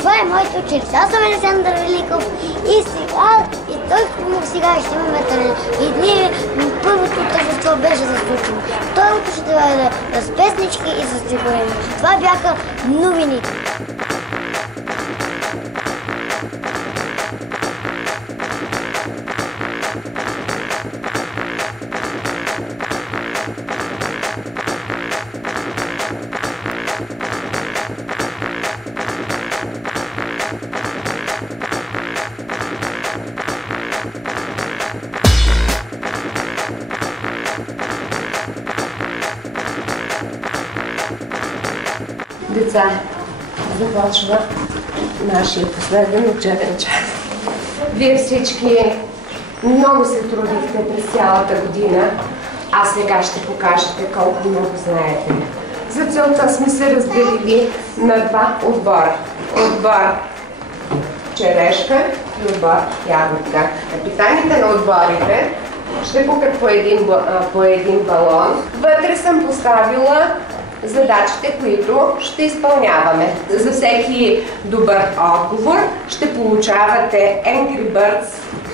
Това е моето училище. Аз съм Александър Великов и сега ще имаме талент. И ние първото тържество беше за случено. Второто ще бъде с песнички и с стихотворения. Това бяха новините. Деца, започва нашия последен учебен час. Вие всички много се трудихте през цялата година, а сега ще покажете колко много знаете. За целта сме се разделили на два отбора. Отбор черешка и отбор ягодка. Капитаните на отборите ще пукат по един балон. Вътре съм поставила задачите, които ще изпълняваме. За всеки добър отговор ще получавате Angry Birds.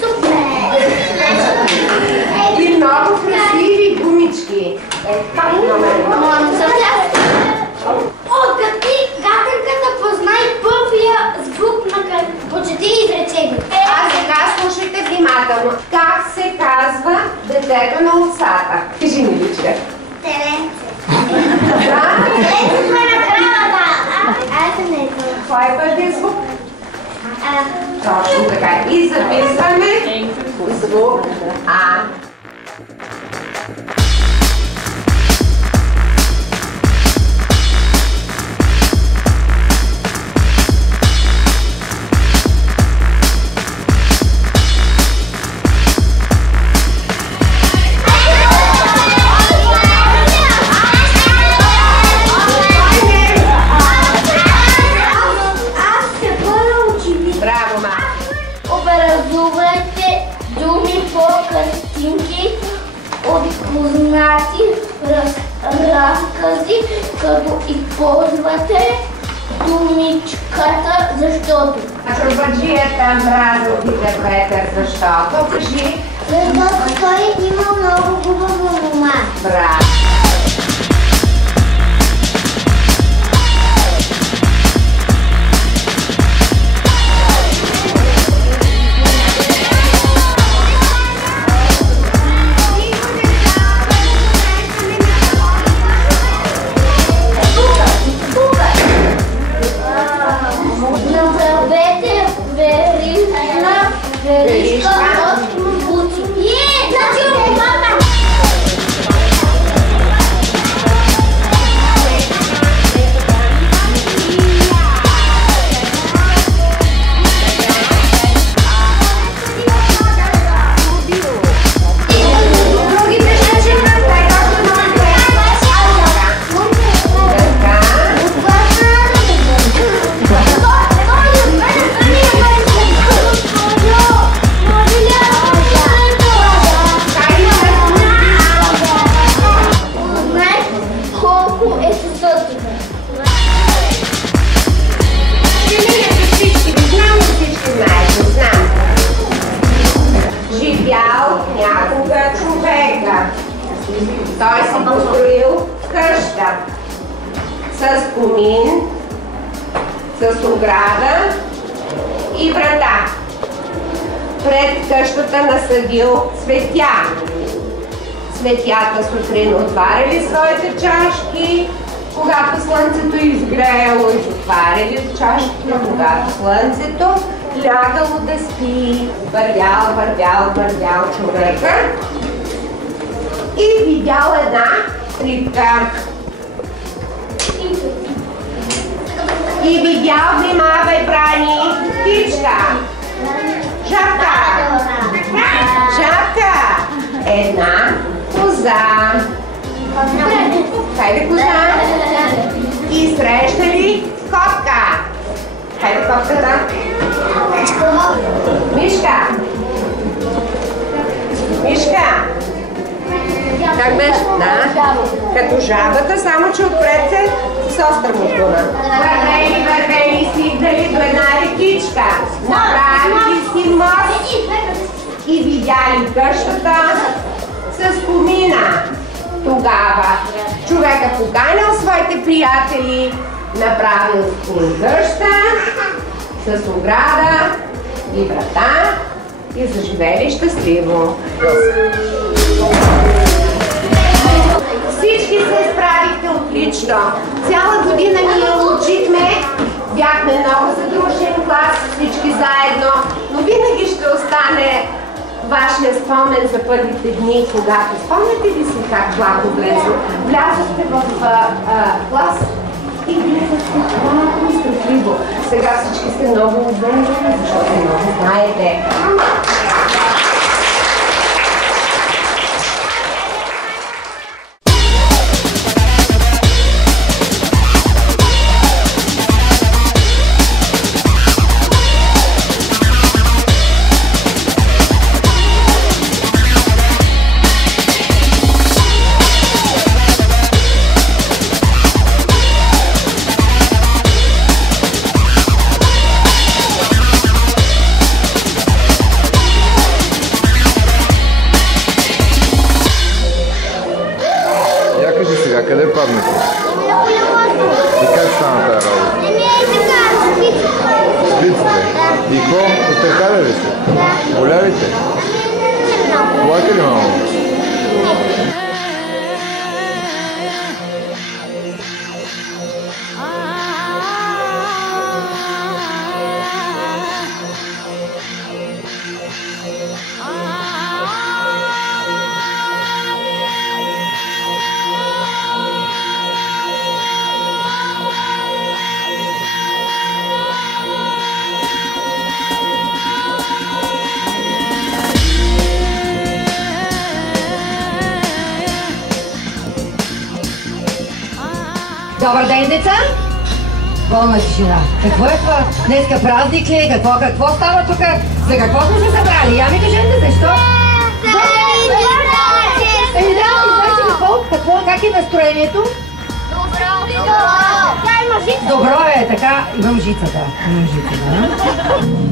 Супер! И много красиви гумички. Гаденката познай първия звук на почти изречение. А сега слушайте внимателно. Как се казва детето на овцата? Кажи ми, Личка. Теленце. Да? Теленце сме на кралата. Аз не знам. Кой е първият звук? Точно така. И записваме звук А. Образувайте думи по картинки от познати разкази, като използвате думичката защото. Чорбаджията мразил Дитър Петър, защото? Кажи. Защото той има много хубава мома. Браво! Веришка от бути. Значи обата! Той си построил къща с комин, с ограда и врата. Пред къщата насадил цветя. Цветята сутрин отваряли своите чашки, когато слънцето изгреяло и затваряли чашки, когато слънцето лягало да спи. Вървял човека и видял една рибка. И видял, внимавай, Брани, птичка. Жабка. Една коза. Хайде коза. И срещали котка. Хайде котката. Мишка. Как беше? Да. Като жабата, само че отпред се с остър мускула. Вървели си дали до една рекичка. Направили си мост и видяли къщата с комина. Тогава човека поканял своите приятели, направил къща с ограда и врата и заживели щастливо. Всички се справихте отлично. Цяла година ние учихме, бяхме много задружен клас, всички заедно, но винаги ще остане вашия спомен за първите дни, когато спомняте ли си как Благо влязохте в клас и влизахте много страхливо. Сега всички сте много обвържени, защото много знаете. Къде паднете? И как стана тази работа? Спиците? И какво? Отъркали ли сте? Боля ли те? Плака ли малко? Добър ден, деца! Пълна тишина. Какво е това? Днеска празник ли е? Какво става тук? За какво сме се събрали? Я ми кажете защо? Как е настроението? Добро е, така. Имам жицата.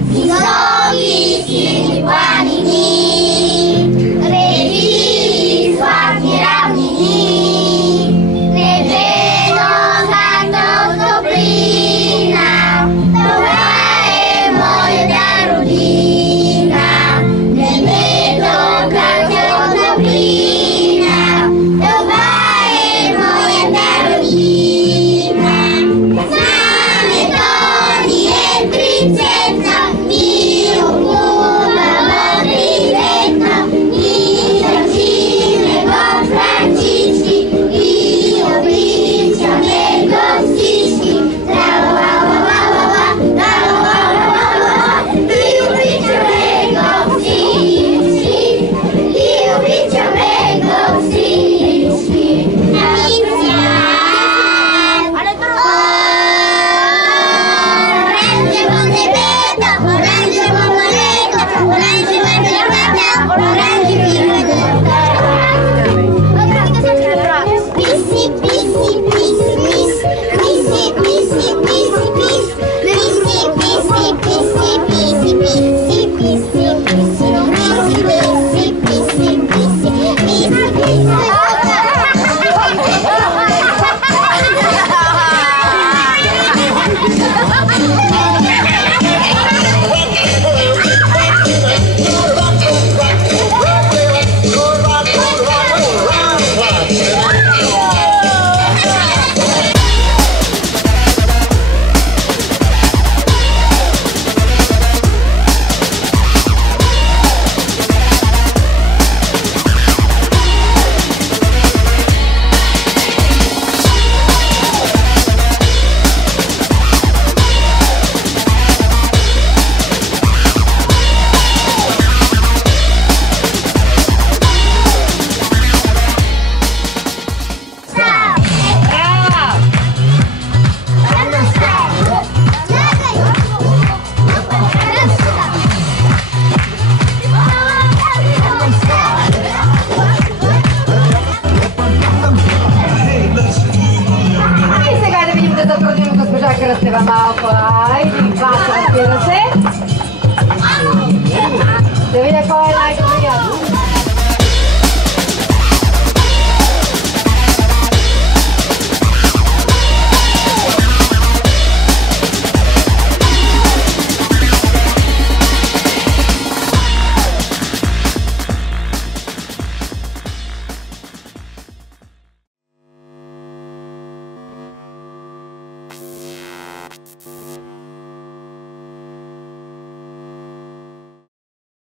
Високи сини планини, реки сладки равнини, Чака малко, айде, два, разбира се. Да видя кой е най-добре.